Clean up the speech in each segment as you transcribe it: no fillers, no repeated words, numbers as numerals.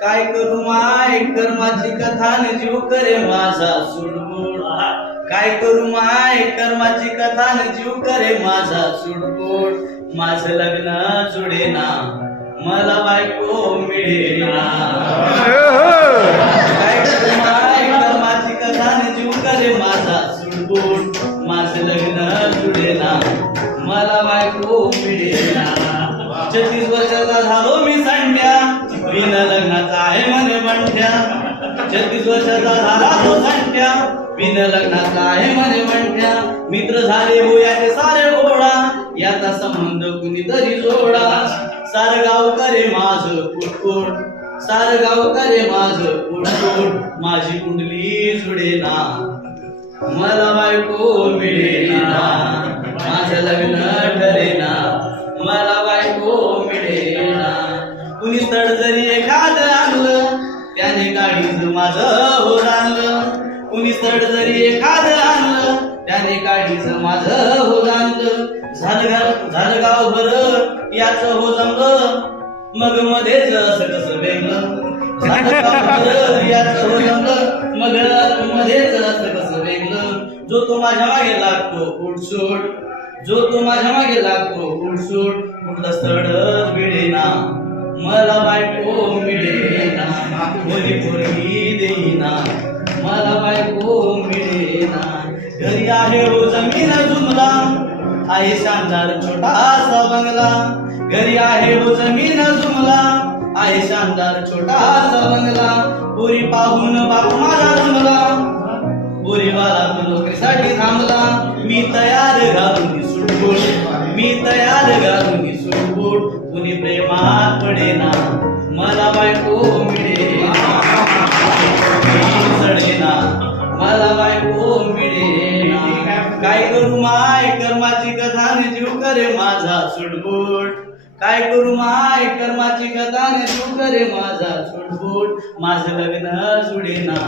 काय करू माय कर्माची कथा न जीव करे माझा सुडबुड. काय करू माय कर्माची कथा न जीव करे माझा सुडबुड. माझं लग्न जुडेना मला बायको मिळेना. काय करू माय कर्माची कथा न जीव करे माझा सुडबुड. माझं लग्न जुडेना मला बायको मिळेना. 36 वर्षाचा झालो मी संड्या, बिन लग्नाचा आहे म्हणे बंठ्या. 36 वर्षाचा झाला तो संड्या, बिन लग्नाचा आहे म्हणे बंठ्या. मित्र झाले हो याचे सारे गोडा, याचा संबंध कुणीतरी जोडा. सार गाव करे माझं कुटकुट, सार गाव करे माझं कुटकुट. माझी कुंडली जुडेना मला बायको मिळेना. माझं लग्न ठरेना मला बायको मिळेना. कुणी स्थळ जरी एखादं आणलं त्याने काढीच माझं हो जाणलं. कुणी स्थळ जरी एखादं आणलं त्याने काढीच माझं हो जाणलं. झालं गाव भर याच हो जमलं, मग मध्येच असं कसं वेगळं. झालं गाव भर याच हो जमलं, मग मध्येच असं कसं वेगळं. जो तो माझ्या मागे लागतो उठसूट, जो तो माझ्या मागे लागतो उठसूट. कुठलं स्थळ मिळेना मला बायको मिळेना. कोणी पोरगी देईना मला बायको मिळेना. घरी आहे हो जमीन जुमला, आहे शानदार छोटासा बंगला. घरी आहे हो जमीन जुमला, आहे शानदार छोटासा बंगला. पुरी पाहून बाप माझा रमला, पुरीवाला तो नोकरीसाठी थांबला. मी तयार घालून सुटबुट, मी तयार घालून सुटबुट. कुणी प्रेमात पडेना मला बायको मिळेना. चढेना मला बायको मिळेना. काय करू माय कर्माची कथा न जीव करे माझा सुटबुट. काय करू माय कर्माची कथा न जीव करे माझा सुटबुट. माझं लग्न जुडेना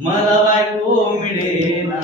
मला बायको मिळेना.